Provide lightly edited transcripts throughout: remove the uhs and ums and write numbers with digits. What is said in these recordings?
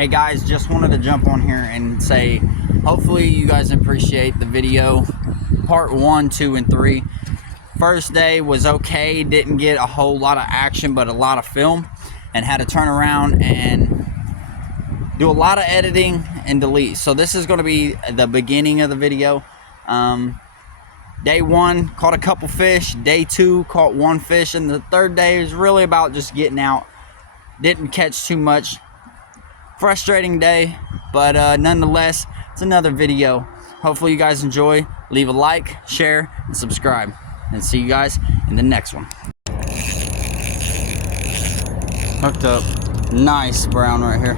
Hey guys, just wanted to jump on here and say hopefully you guys appreciate the video part 1, 2, and 3. First day was okay, didn't get a whole lot of action but a lot of film, and had to turn around and do a lot of editing and delete. So this is going to be the beginning of the video. Day 1 caught a couple fish, day 2 caught 1 fish, and the third day is really about just getting out. Didn't catch too much. Frustrating day, but nonetheless, it's another video. Hopefully you guys enjoy. Leave a like, share, and subscribe, and see you guys in the next one. Hooked up. Nice brown right here.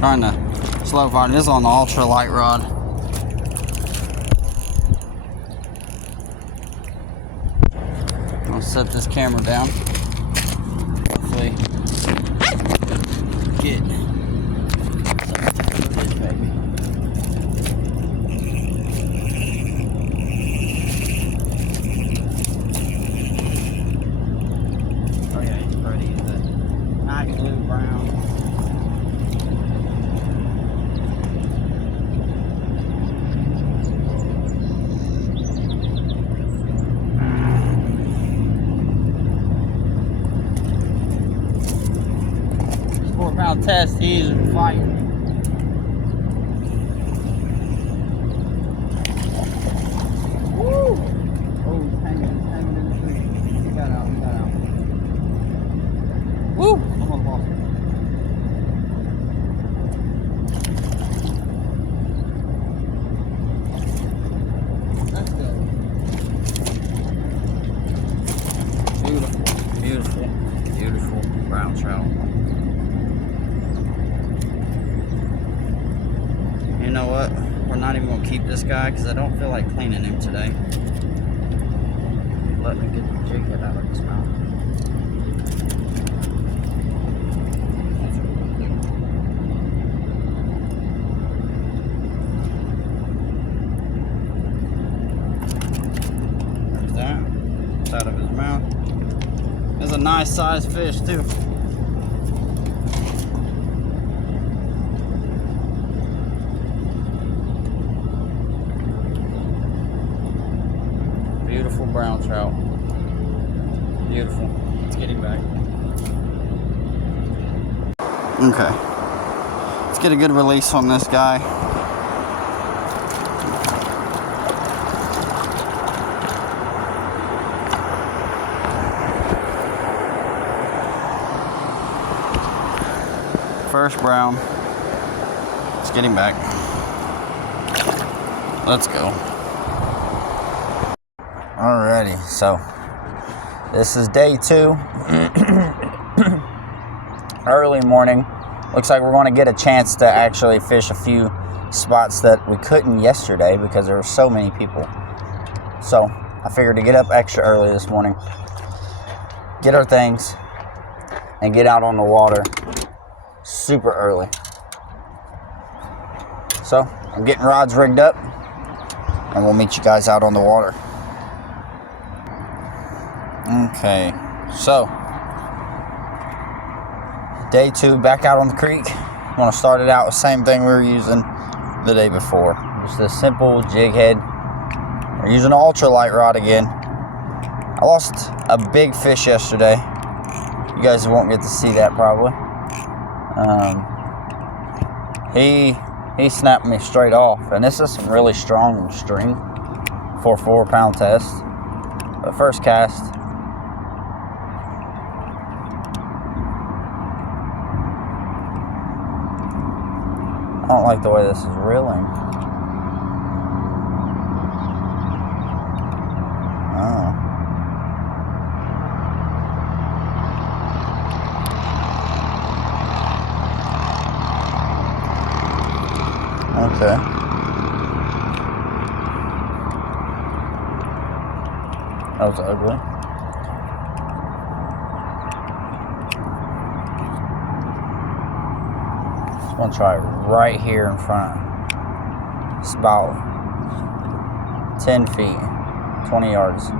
Trying to slow fire. This is on the ultralight rod. I'm gonna set this camera down. Hopefully get some baby. Oh yeah, he's pretty. He's a nice blue brown. Pound test, he's fighting. Woo! Oh, hanging in the tree. He got out. Woo! Almost lost it. Let's go. Beautiful brown trout. You know what? We're not even gonna keep this guy because I don't feel like cleaning him today. Let me get the jig head out of his mouth. There's that. It's out of his mouth. There's a nice sized fish too. Beautiful brown trout. Beautiful. Let's get him back. Okay. Let's get a good release on this guy. First brown. Let's get him back. Let's go. Alrighty, so this is day 2. Early morning. Looks like we're going to get a chance to actually fish a few spots that we couldn't yesterday because there were so many people. So I figured to get up extra early this morning, get our things, and get out on the water super early. So I'm getting rods rigged up, and we'll meet you guys out on the water. Okay, so day 2, back out on the creek. I'm gonna start it out with the same thing we were using the day before. Just a simple jig head. We're using an ultralight rod again. I lost a big fish yesterday. You guys won't get to see that probably. He snapped me straight off, and this is some really strong string for 4-pound test. But first cast. I don't like the way this is reeling. Oh. Okay. That was ugly. Just want to try it right here in front. It's about 10 feet, 20 yards.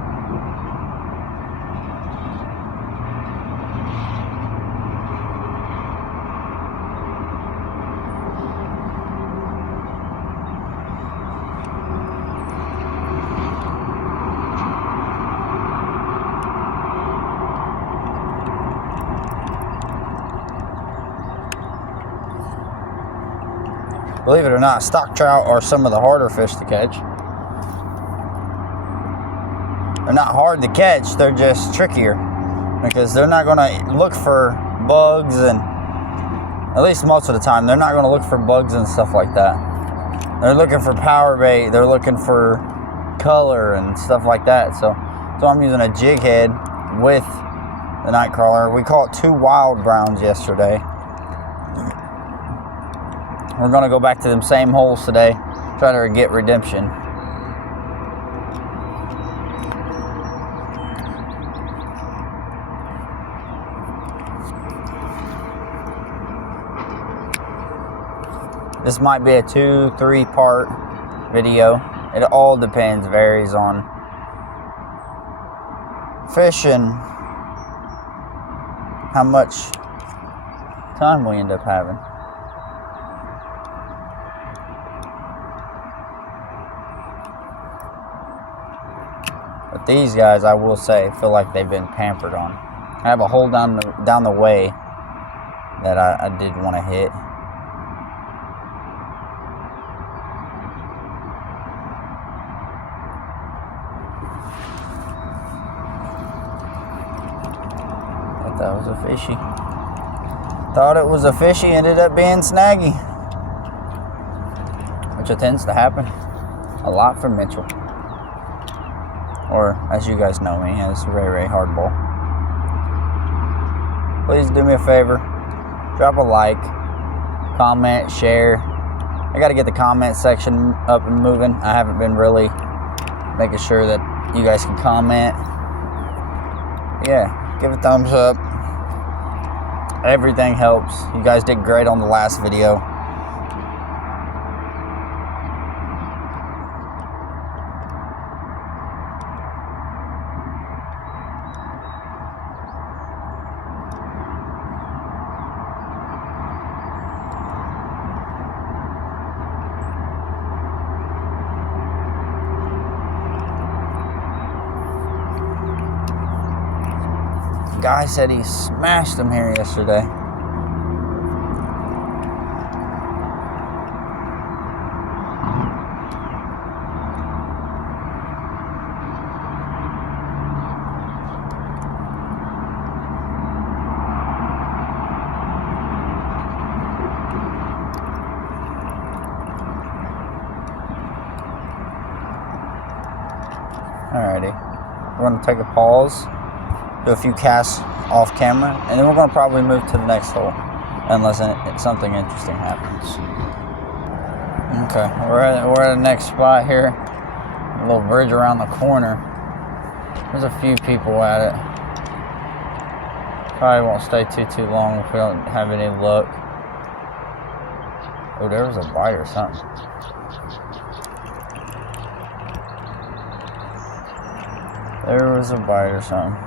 Believe it or not, stock trout are some of the harder fish to catch. They're not hard to catch, they're just trickier. Because they're not gonna look for bugs, and at least most of the time, they're not gonna look for bugs and stuff like that. They're looking for power bait, they're looking for color and stuff like that. So I'm using a jig head with the night crawler. We caught 2 wild browns yesterday. We're gonna go back to them same holes today, try to get redemption. This might be a 2-3 part video. It all depends, varies on fishing, how much time we end up having. But these guys, I will say, feel like they've been pampered on. I have a hole down the way that I did want to hit. That was a fishy. Thought it was a fishy, ended up being snaggy. Which tends to happen a lot for Mitchell. Or, as you guys know me, as Ray Ray Hardball. Please do me a favor. Drop a like. Comment, share. I gotta get the comment section up and moving. I haven't been really making sure that you guys can comment. Yeah, give a thumbs up. Everything helps. You guys did great on the last video. Guy said he smashed them here yesterday. Alrighty, we're going to take a pause, do a few casts off camera, and then we're going to probably move to the next hole unless something interesting happens. Okay, we're at the next spot here, a little bridge around the corner. There's a few people at it. Probably won't stay too long if we don't have any luck. Oh, there was a bite or something. There was a bite or something.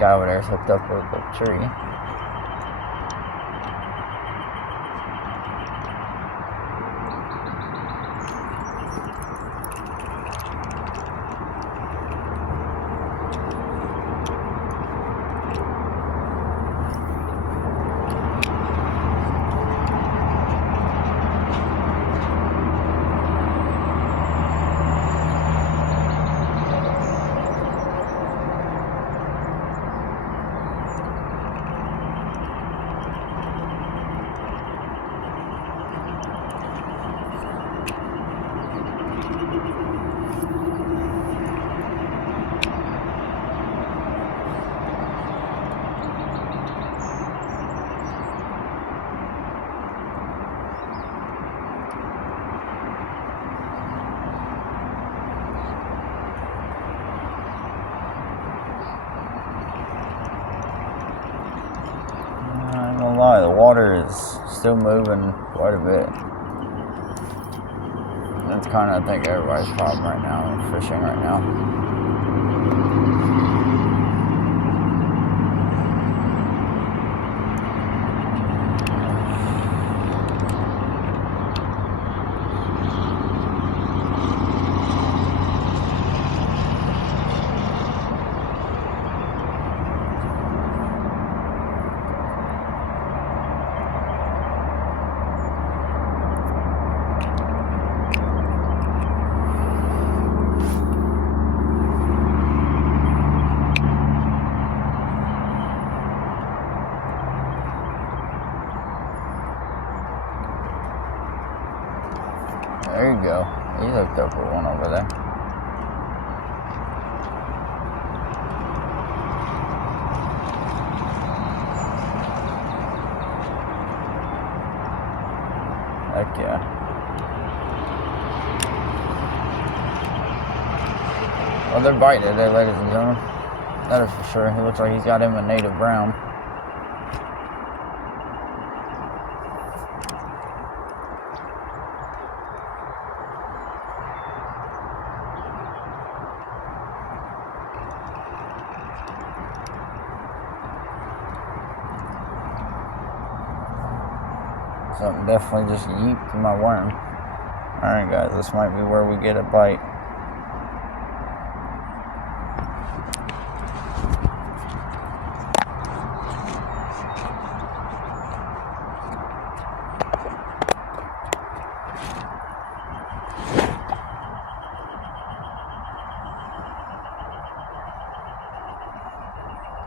Guy over there's hooked up with a tree. The water is still moving quite a bit. That's kind of, I think, everybody's problem right now, fishing right now. There you go. He's hooked up with one over there. Heck yeah. Well, they're biting today, ladies and gentlemen. That is for sure. He looks like he's got him a native brown. Something definitely just yeeked my worm. Alright guys, this might be where we get a bite.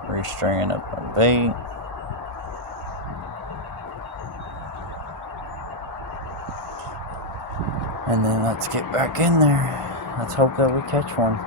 Restringing up my bait. And then let's get back in there. Let's hope that we catch one.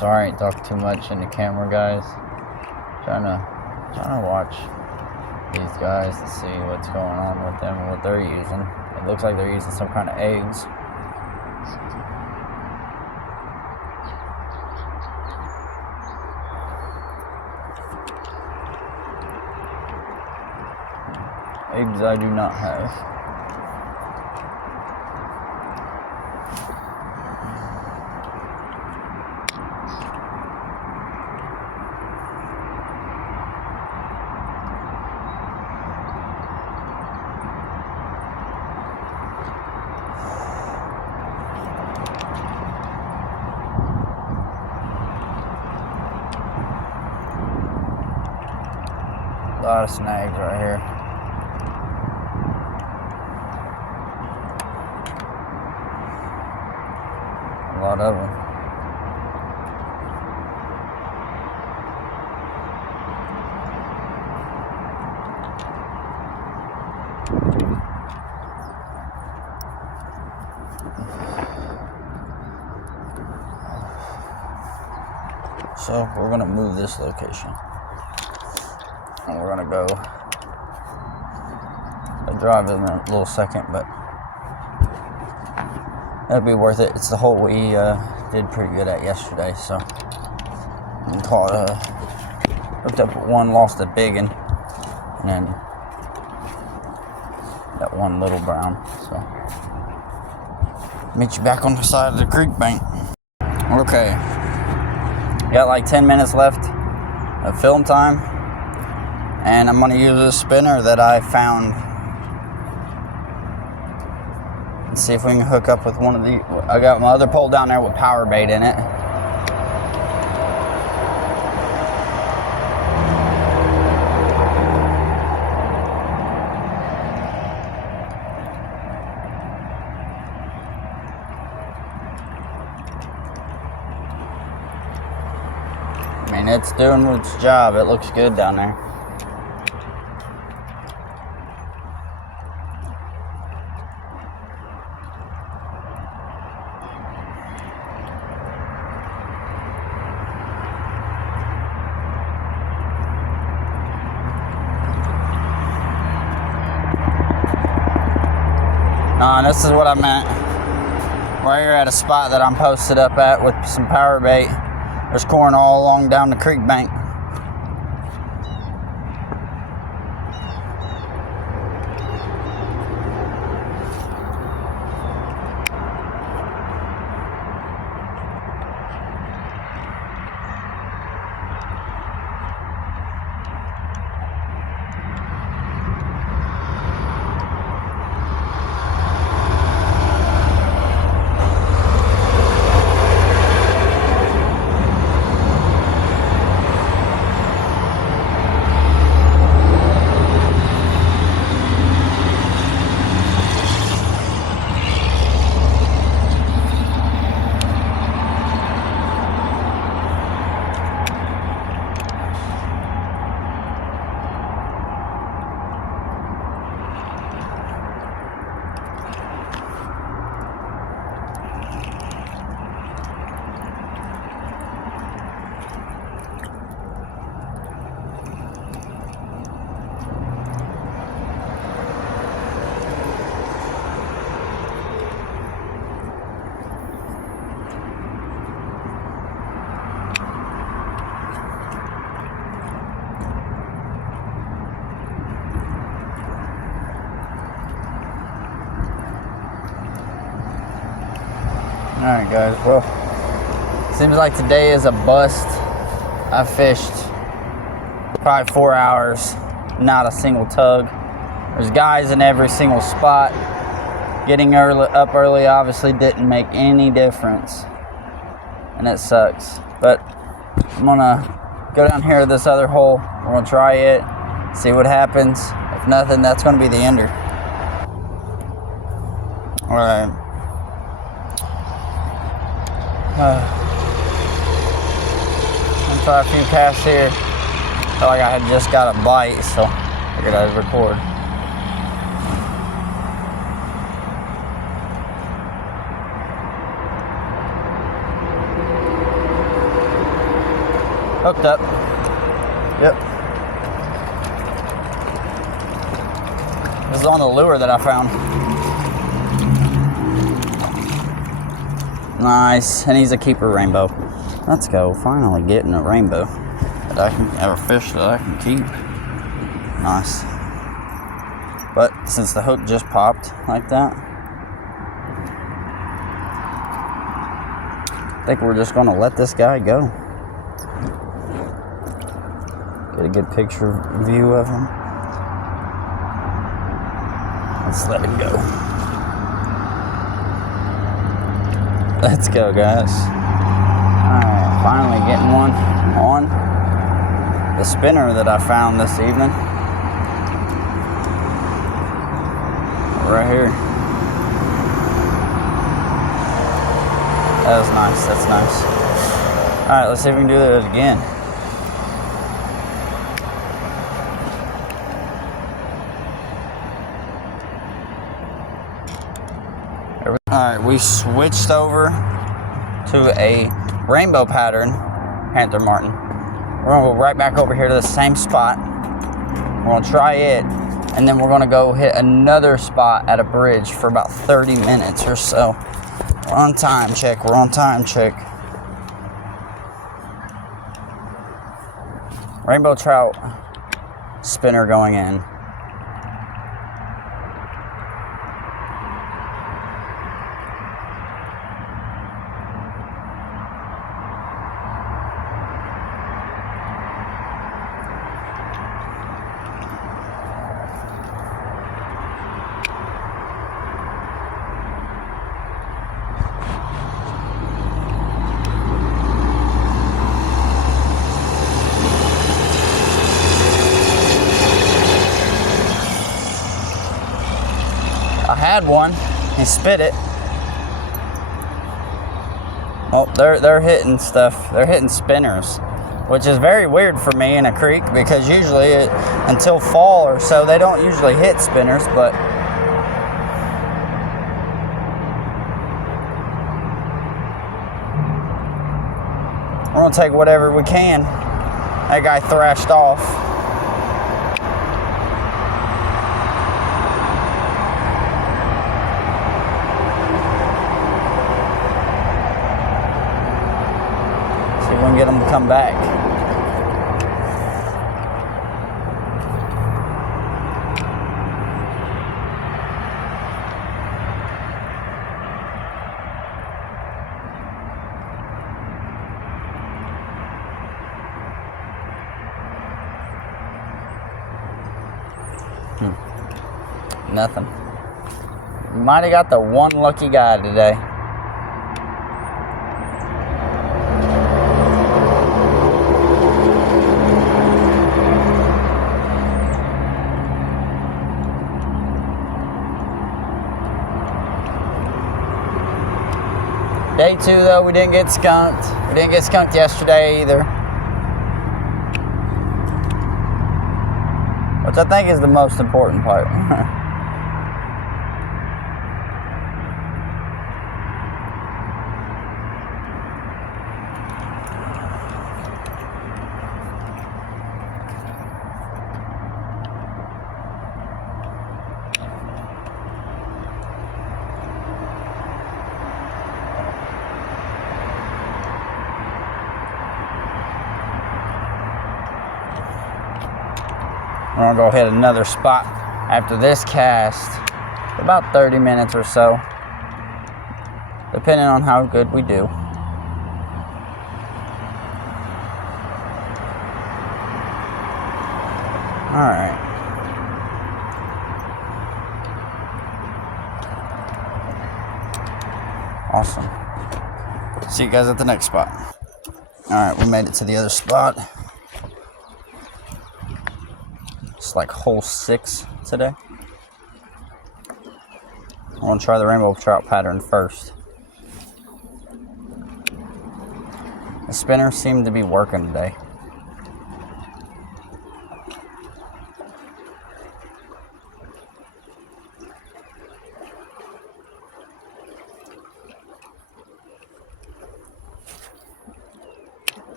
Sorry, I ain't talking too much in the camera, guys. Trying to watch these guys to see what's going on with them and what they're using. It looks like they're using some kind of eggs. Eggs I do not have. A lot of snags right here. A lot of them. So we're going to move this location. And we're going to go. I'll drive in a little second, but it'll be worth it. It's the hole we did pretty good at yesterday, so we caught hooked up with one, lost a big one, and then that one little brown. So meet you back on the side of the creek bank. Okay, got like 10 minutes left of film time, and I'm gonna use a spinner that I found. Let's see if we can hook up with one of the. I got my other pole down there with power bait in it. It's doing its job. It looks good down there. And this is what I meant. Right here at a spot that I'm posted up at with some power bait. There's corn all along down the creek bank. Alright guys, well, seems like today is a bust. I fished probably 4 hours, not a single tug. There's guys in every single spot. Getting up early obviously didn't make any difference, and it sucks. But I'm gonna go down here to this other hole. We're gonna try it, see what happens. If nothing, that's gonna be the ender. Alright. I'm gonna try a few casts here. Felt like I had just got a bite, so I figured I'd record. Hooked up. Yep. This is on the lure that I found. Nice, and he's a keeper rainbow. Let's go, finally getting a rainbow that I can, ever fish that I can keep. Nice. But since the hook just popped like that, I think we're just gonna let this guy go. Get a good picture view of him. Let's let him go. Let's go, guys. Alright, finally getting one on the spinner that I found this evening. Right here. That was nice, that's nice. Alright, let's see if we can do that again. Alright, we switched over to a rainbow pattern Panther Martin. We're going to go right back over here to the same spot. We're going to try it, and then we're going to go hit another spot at a bridge for about 30 minutes or so. We're on time check, we're on time check. Rainbow trout spinner going in. I had one, he spit it. Oh, they're hitting stuff. They're hitting spinners. which is very weird for me in a creek, because usually until fall or so they don't usually hit spinners. But we're gonna take whatever we can. That guy thrashed off. See if we can get him to come back. Nothing. Might have got the one lucky guy today. Day 2 though, we didn't get skunked. We didn't get skunked yesterday either, which I think is the most important part. We're gonna go hit another spot after this cast, about 30 minutes or so, depending on how good we do. All right. Awesome. See you guys at the next spot. All right, we made it to the other spot. It's like hole 6 today. I want to try the rainbow trout pattern first. The spinners seem to be working today.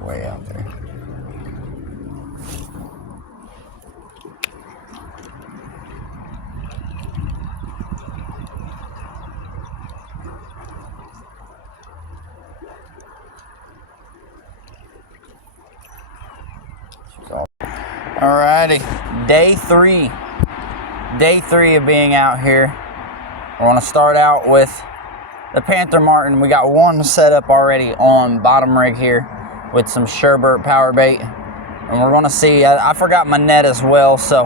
Way out there. Alrighty, day 3. Day 3 of being out here. We're gonna start out with the Panther Martin. We got one set up already on bottom rig here with some Sherbert power bait, and we're gonna see. I forgot my net as well, so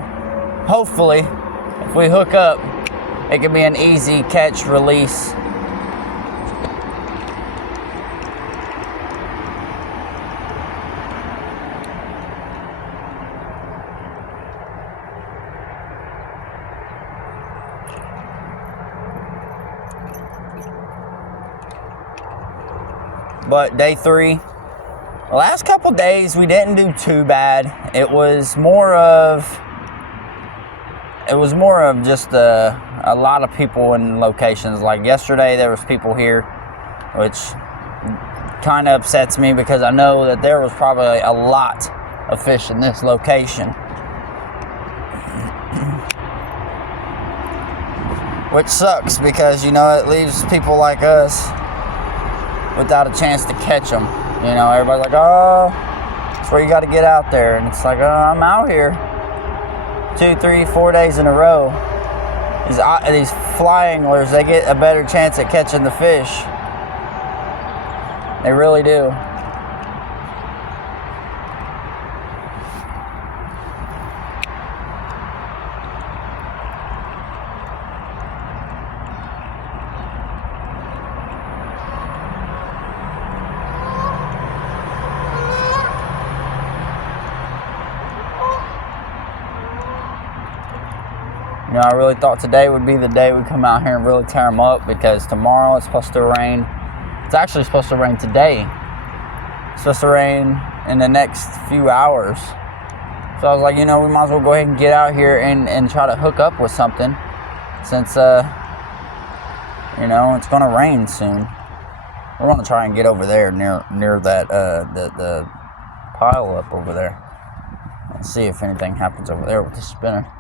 hopefully if we hook up it can be an easy catch release. But day 3, the last couple days we didn't do too bad. It was more of just a lot of people in locations. Like yesterday there was people here, which kind of upsets me because I know that there was probably a lot of fish in this location. Which sucks because, you know, it leaves people like us without a chance to catch them. You know, everybody's like, oh, that's where you got to get out there. And it's like, oh, I'm out here 2, 3, 4 days in a row. These fly anglers, they get a better chance at catching the fish. They really do. You know, I really thought today would be the day we come out here and really tear them up, because tomorrow it's supposed to rain. It's actually supposed to rain today. It's supposed to rain in the next few hours. So I was like, you know, we might as well go ahead and get out here and try to hook up with something, since, you know, it's going to rain soon. We're going to try and get over there near that, the pile up over there. Let's see if anything happens over there with the spinner.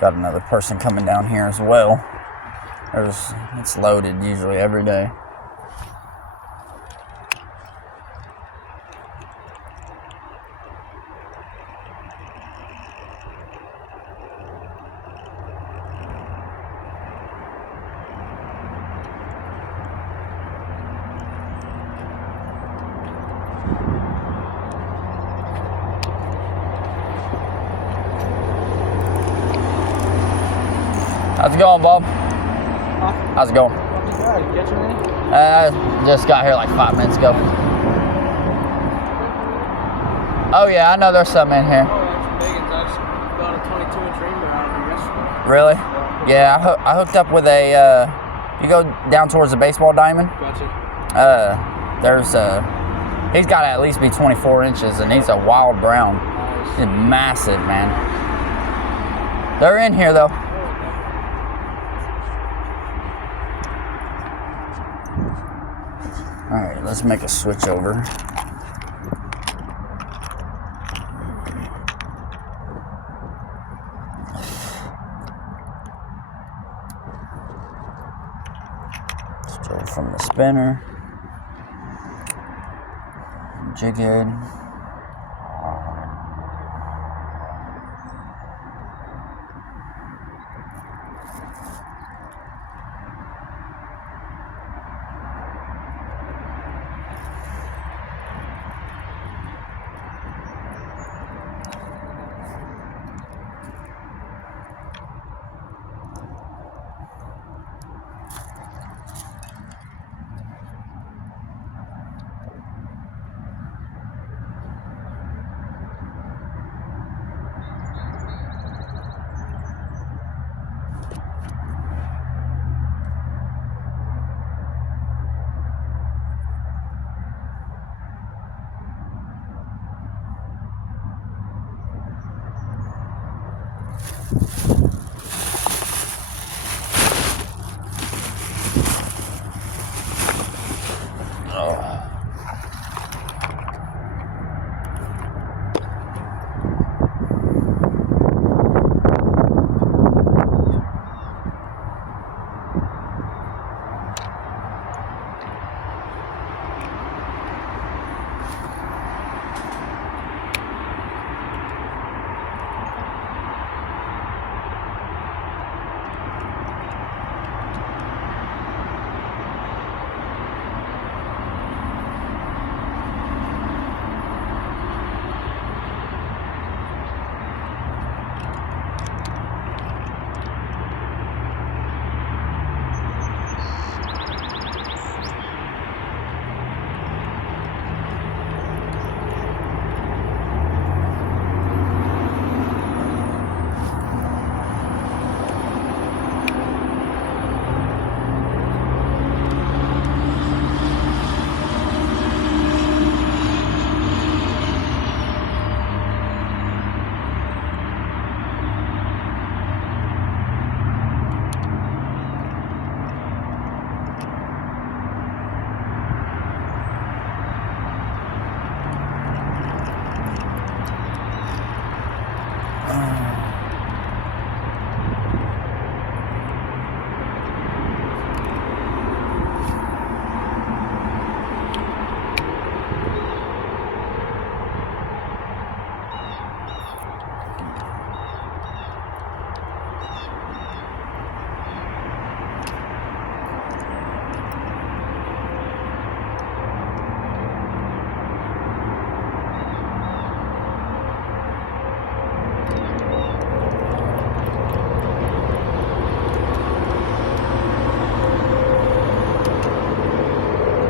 Got another person coming down here as well. It's loaded usually every day. How's it going, Bob? Huh? How's it going? You catching any? Just got here like 5 minutes ago. Oh yeah, I know there's some in here. Oh, that's big ones. I just got a 22-inch rainbow out of here yesterday. Really? Yeah, I hooked up with a, you go down towards the baseball diamond. Gotcha. There's he's got to at least be 24 inches, and he's a wild brown. Nice. He's massive, man. They're in here though. All right, let's make a switch over. Straight from the spinner. Jig head.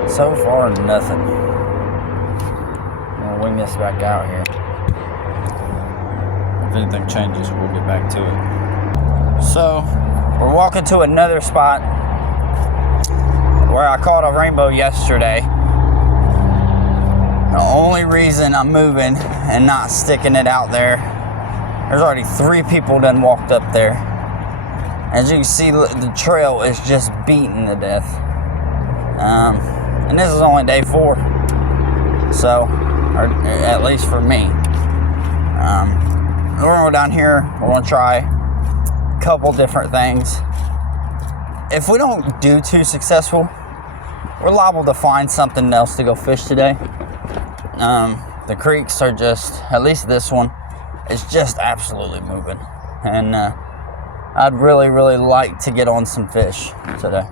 So far, nothing. We'll wing this back out here. If anything changes, we'll get back to it. So, we're walking to another spot where I caught a rainbow yesterday. The only reason I'm moving and not sticking it out there, there's already 3 people done walked up there. As you can see, the trail is just beaten to death. And this is only day 4. So, or at least for me. We're gonna go down here, we're gonna try a couple different things. If we don't do too successful, we're liable to find something else to go fish today. The creeks are just, at least this one, is just absolutely moving. And I'd really, really like to get on some fish today.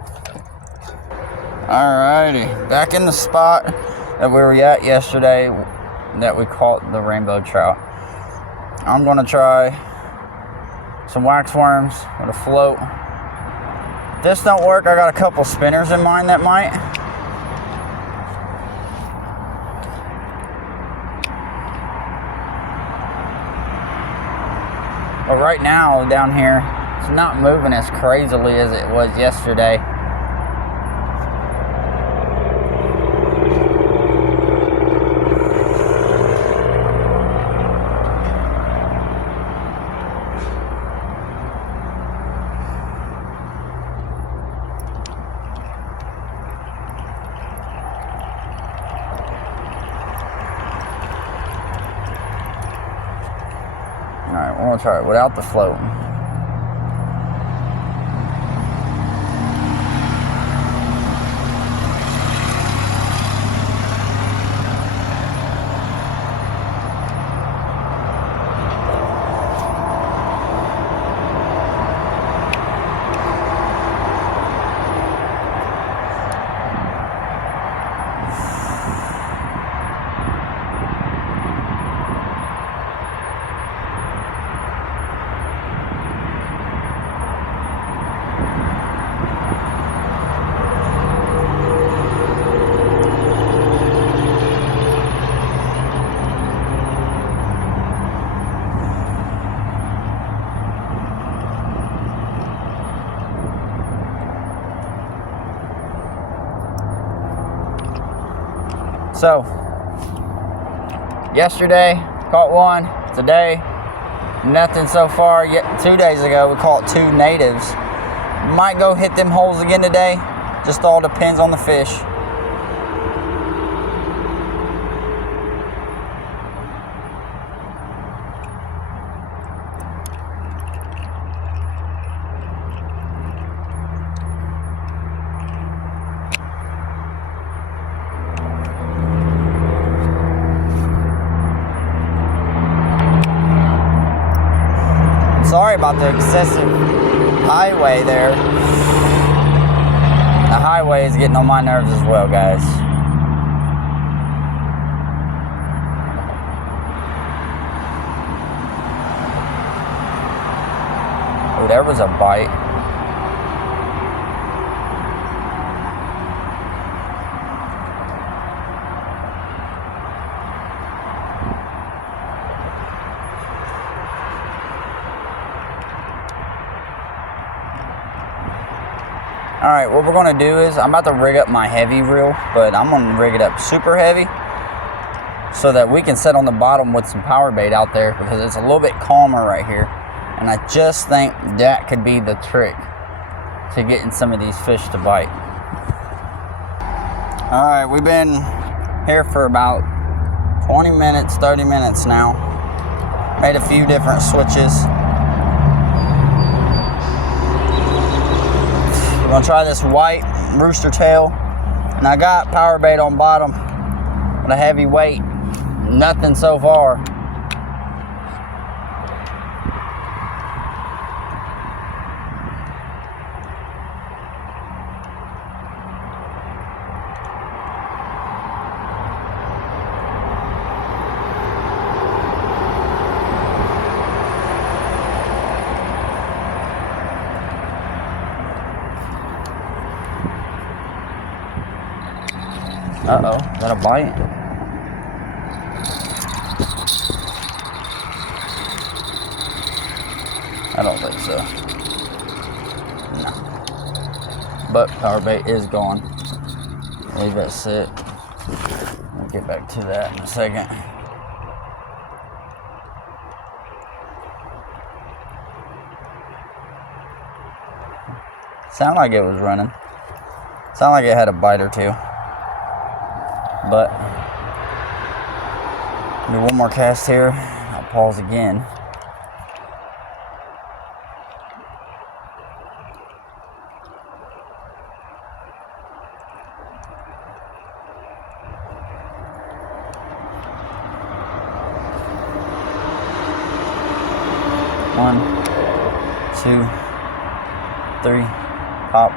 Alrighty, back in the spot that we were at yesterday that we caught the rainbow trout. I'm gonna try some wax worms with a float. If this don't work, I got a couple spinners in mind that might. But right now, down here, it's not moving as crazily as it was yesterday. Alright, we're gonna try it without the float. So, yesterday, caught one. Today, nothing so far. Yet 2 days ago, we caught 2 natives. Might go hit them holes again today. Just all depends on the fish. Sorry about the excessive highway there. The highway is getting on my nerves as well, guys. Oh, there was a bite. Alright, what we're going to do is, I'm about to rig up my heavy reel, but I'm going to rig it up super heavy so that we can sit on the bottom with some power bait out there, because it's a little bit calmer right here. And I just think that could be the trick to getting some of these fish to bite. Alright, we've been here for about 20 minutes, 30 minutes now. Made a few different switches. We're gonna try this white rooster tail, and I got power bait on bottom with a heavy weight. Nothing so far. Uh-oh, got a bite. I don't think so. No. But power bait is gone. Leave it sit. We'll get back to that in a second. Sounded like it was running. Sounded like it had a bite or two. But do one more cast here. I'll pause again. One, two, three, pop.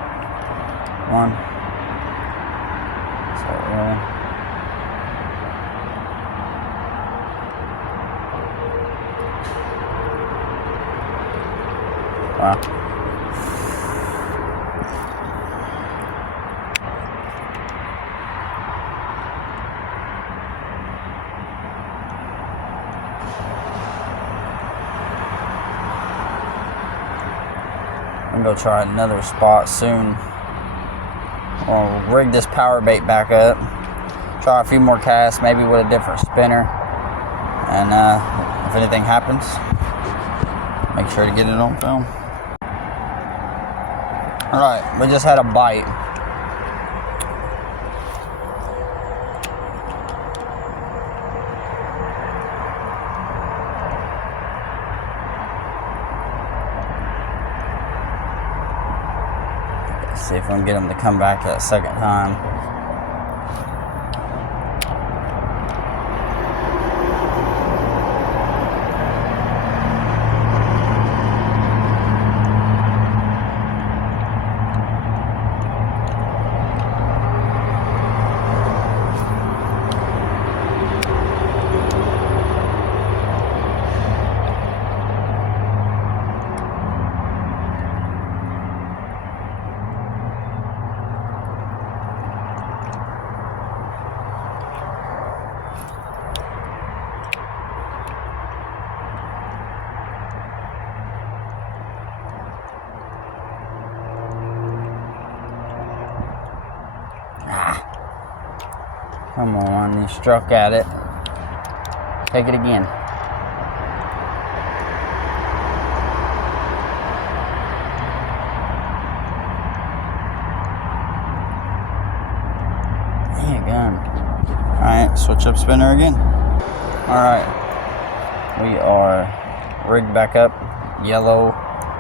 One. Start rolling. Wow. I'm gonna go try another spot soon. I'll rig this power bait back up, try a few more casts, maybe with a different spinner, and if anything happens, make sure to get it on film. Alright, we just had a bite. See if we can get him to come back that second time. Come on, you struck at it. Take it again. There you go. Alright, switch up spinner again. Alright, we are rigged back up. Yellow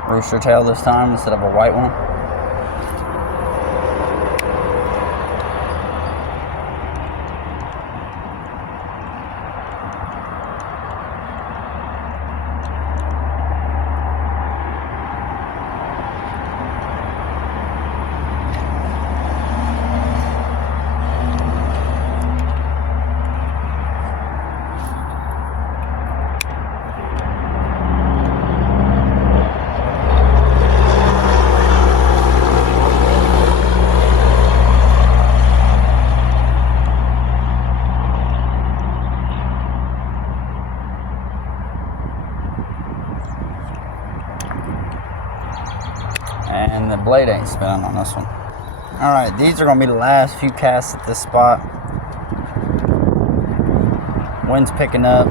rooster tail this time instead of a white one. And the blade ain't spinning on this one. Alright, these are going to be the last few casts at this spot. Wind's picking up.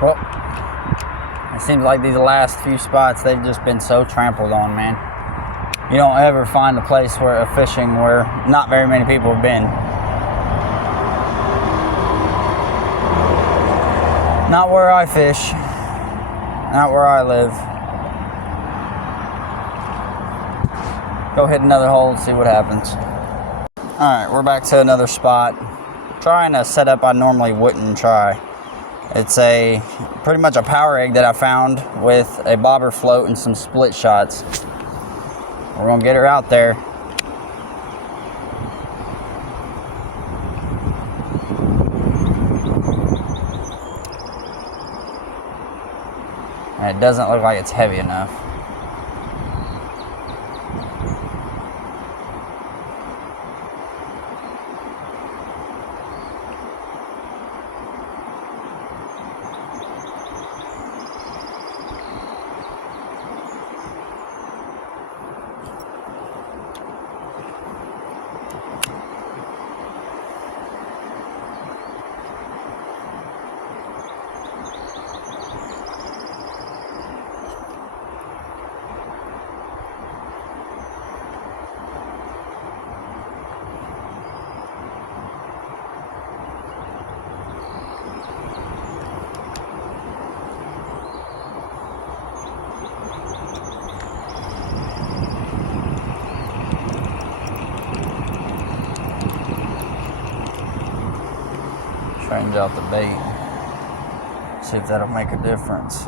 Well, it seems like these last few spots, they've just been so trampled on, man. You don't ever find a place where fishing where not very many people have been. Not where I fish. Not where I live. Go hit another hole and see what happens. Alright, we're back to another spot. Trying a setup I normally wouldn't try. It's pretty much a power egg that I found with a bobber float and some split shots. We're gonna get her out there. And it doesn't look like it's heavy enough. Change out the bait. See if that'll make a difference.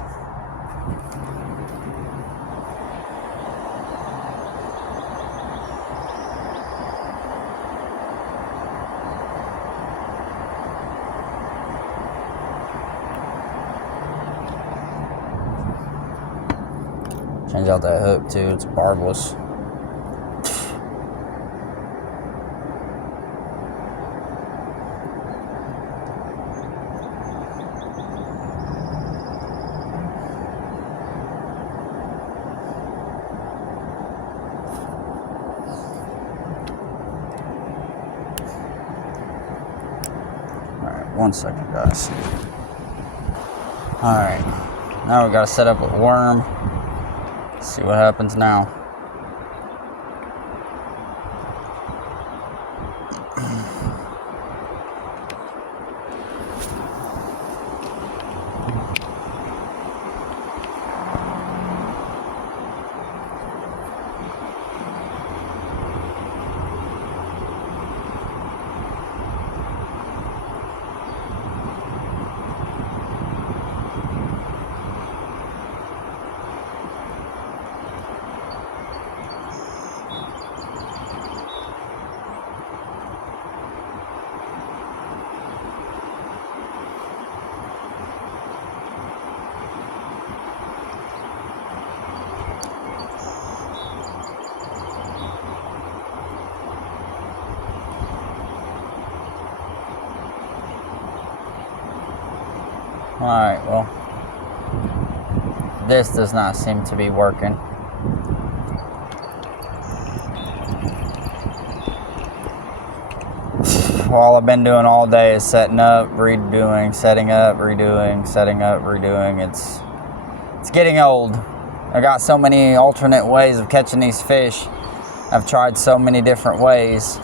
Change out that hook too, it's barbless. Alright, 1 second, guys. Alright, now we gotta set up a worm. See what happens now. Alright, well, this does not seem to be working. All I've been doing all day is setting up, redoing, setting up, redoing, setting up, redoing. It's getting old. I got so many alternate ways of catching these fish. I've tried so many different ways.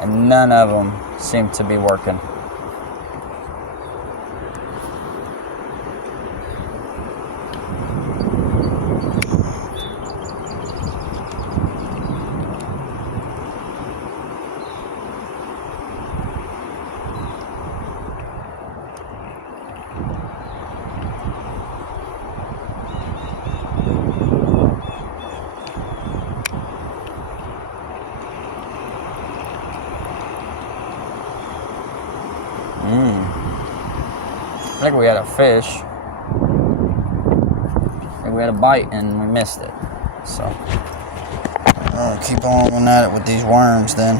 And none of them seem to be working. I think we had a fish. I think we had a bite and we missed it. So I'll keep on at it with these worms then.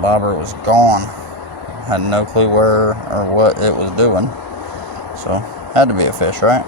Bobber was gone. Had no clue where or what it was doing. So had to be a fish, right?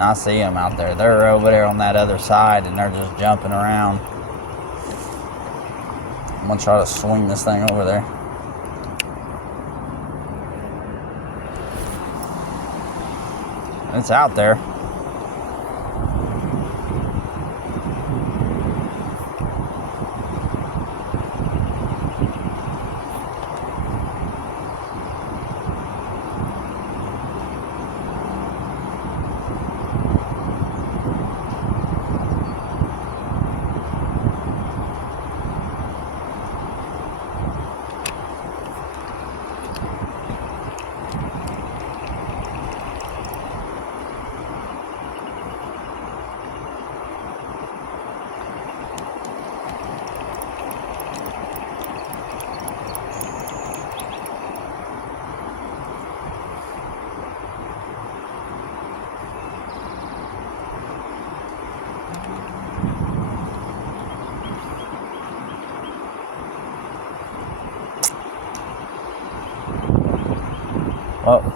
I see them out there. They're over there on that other side, and they're just jumping around. I'm gonna try to swing this thing over there. It's out there. Well,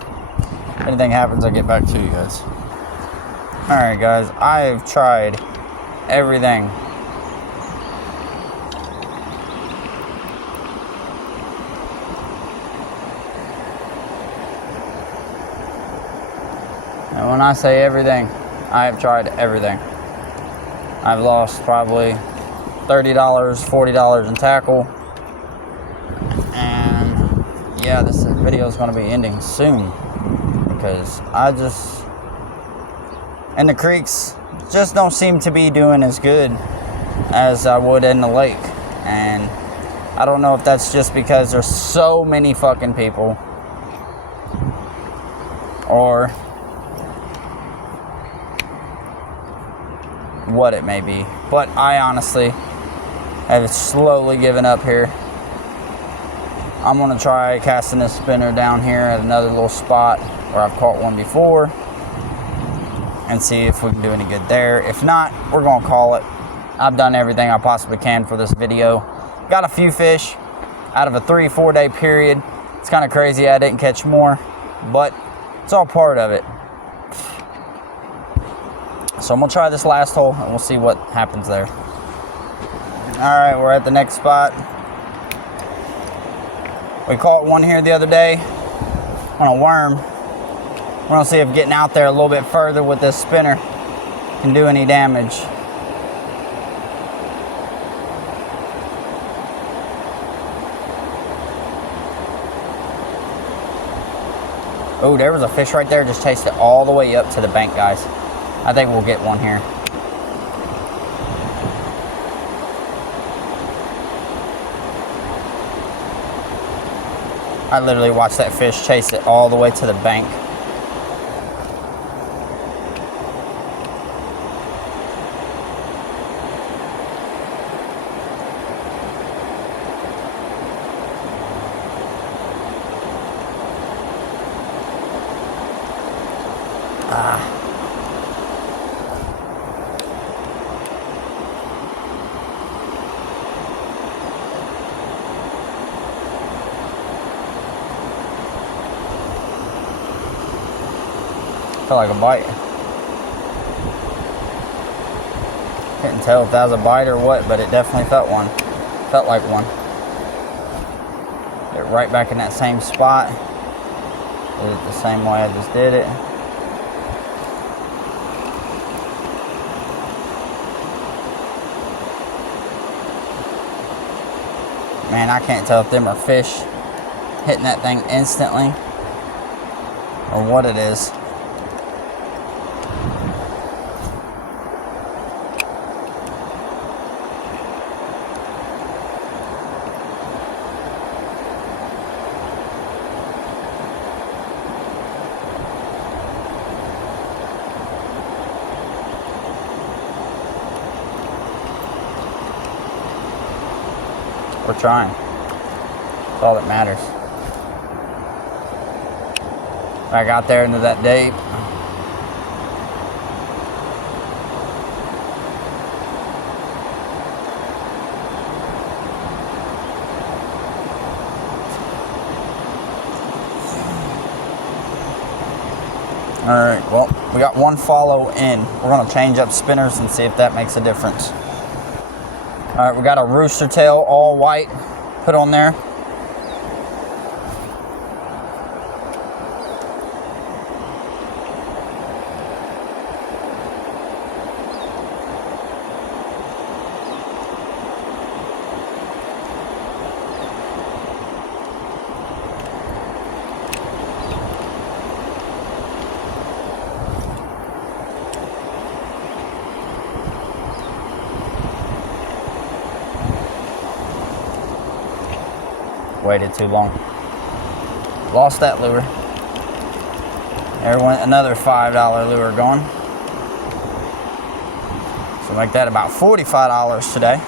if anything happens, I'll get back to you guys. Alright guys, I've tried everything. And when I say everything, I have tried everything. I've lost probably $30, $40 in tackle. Yeah, this video is going to be ending soon because and the creeks just don't seem to be doing as good as I would in the lake. And I don't know if that's just because there's so many fucking people or what it may be. But I honestly have slowly given up here. I'm going to try casting this spinner down here at another little spot where I've caught one before and see if we can do any good there. If not, we're going to call it. I've done everything I possibly can for this video. Got a few fish out of a 3-4 day period. It's kind of crazy I didn't catch more, but it's all part of it. So I'm going to try this last hole and we'll see what happens there. All right, we're at the next spot. We caught one here the other day on a worm. We're gonna see if getting out there a little bit further with this spinner can do any damage. Oh, there was a fish right there. Just chased it all the way up to the bank, guys. I think we'll get one here. I literally watched that fish chase it all the way to the bank. Felt like a bite. Couldn't tell if that was a bite or what, but it definitely felt one. Felt like one. Get right back in that same spot. Did it the same way I just did it. Man, I can't tell if them are fish hitting that thing instantly or what it is. We're trying. That's all that matters. I got there into that day. All right, well, we got one follow in. We're gonna change up spinners and see if that makes a difference. All right, we got a rooster tail, all white, put on there. Waited too long. Lost that lure. There went another $5 lure gone. So make that about $45 today.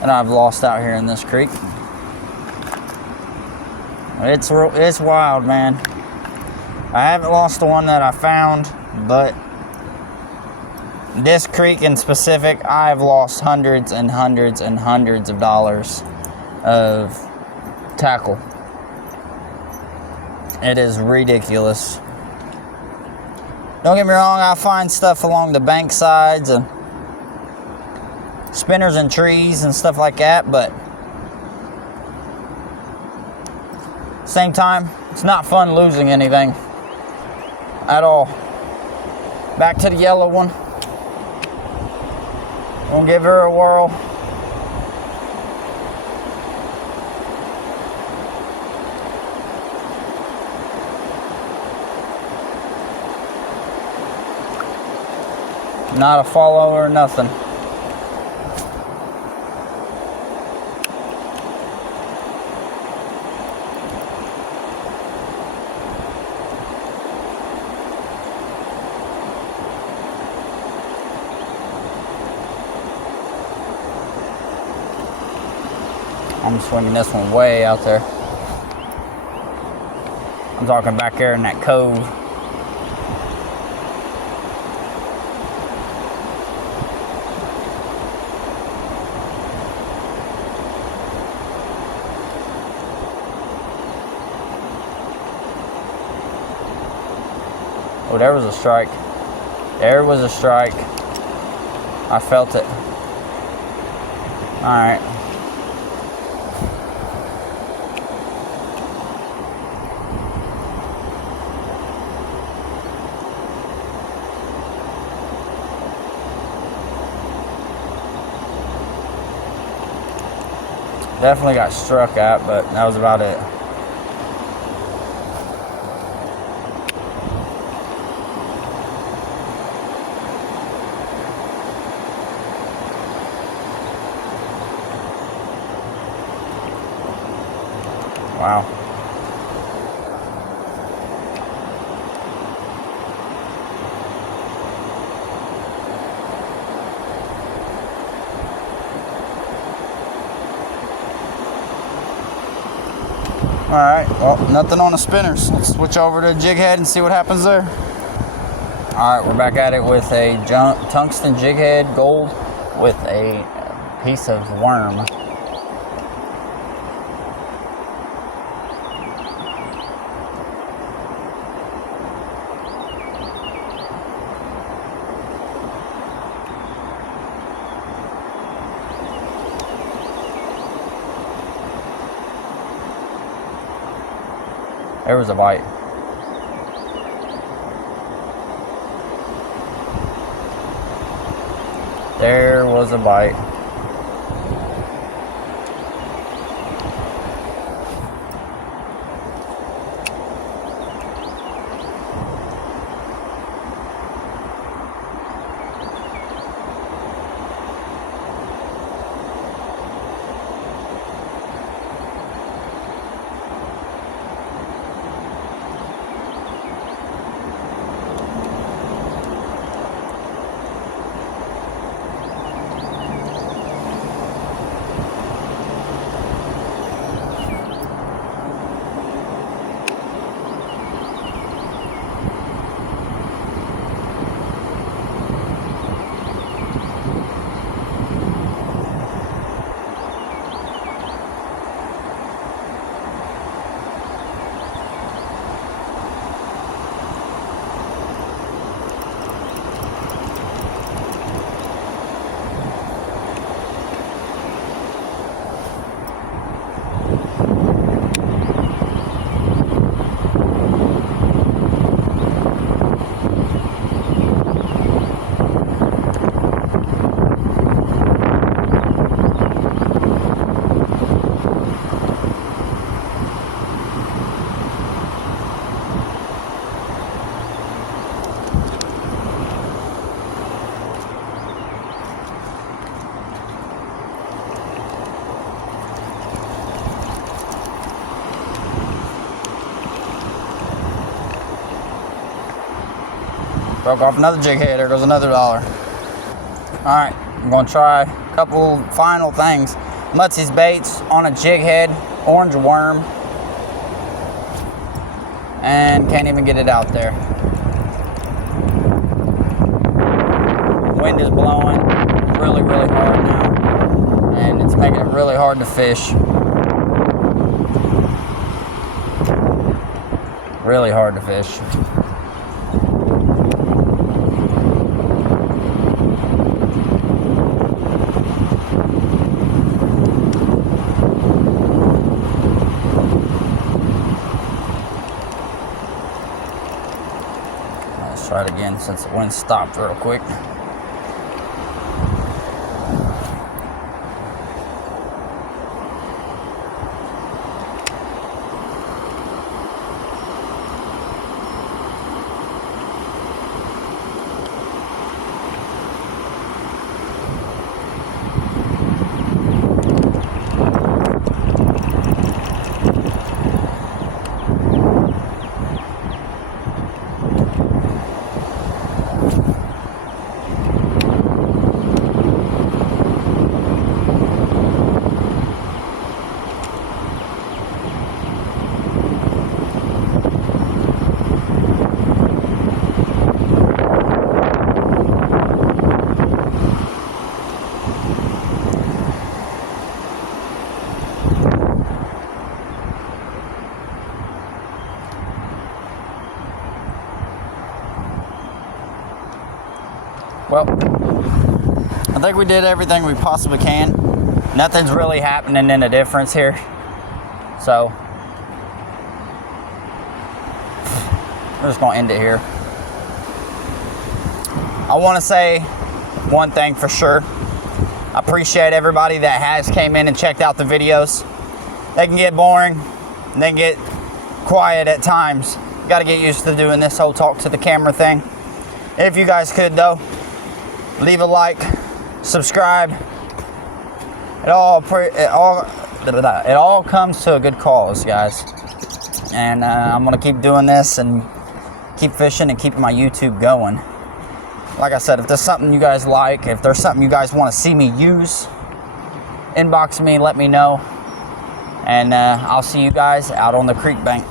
And I've lost out here in this creek. It's wild, man. I haven't lost the one that I found, but this creek in specific, I've lost hundreds and hundreds and hundreds of dollars of tackle. It is ridiculous. Don't get me wrong, I find stuff along the bank sides and spinners and trees and stuff like that, but same time, it's not fun losing anything at all. Back to the yellow one. We'll give her a whirl. Not a follow or nothing. I'm swinging this one way out there. I'm talking back there in that cove. Oh, there was a strike. There was a strike. I felt it. All right. Definitely got struck at, but that was about it. Wow. All right, well, nothing on the spinners. Let's switch over to jig head and see what happens there. All right, we're back at it with a tungsten jig head gold with a piece of worm. There was a bite. There was a bite. Broke off another jig head. There goes another dollar. Alright, I'm going to try a couple final things. Mutsy's baits on a jig head, orange worm, and can't even get it out there. Wind is blowing really, really hard now, and it's making it really hard to fish. Really hard to fish. Let's try it again since the wind stopped real quick. Well, I think we did everything we possibly can. Nothing's really happening in a difference here. So, we're just going to end it here. I want to say one thing for sure. I appreciate everybody that has came in and checked out the videos. They can get boring. They can get quiet at times. Got to get used to doing this whole talk to the camera thing. If you guys could though, leave a like, subscribe. It all comes to a good cause, guys. And I'm gonna keep doing this and keep fishing and keep my YouTube going. Like I said, if there's something you guys like, if there's something you guys want to see me use, inbox me, let me know, and I'll see you guys out on the creek bank.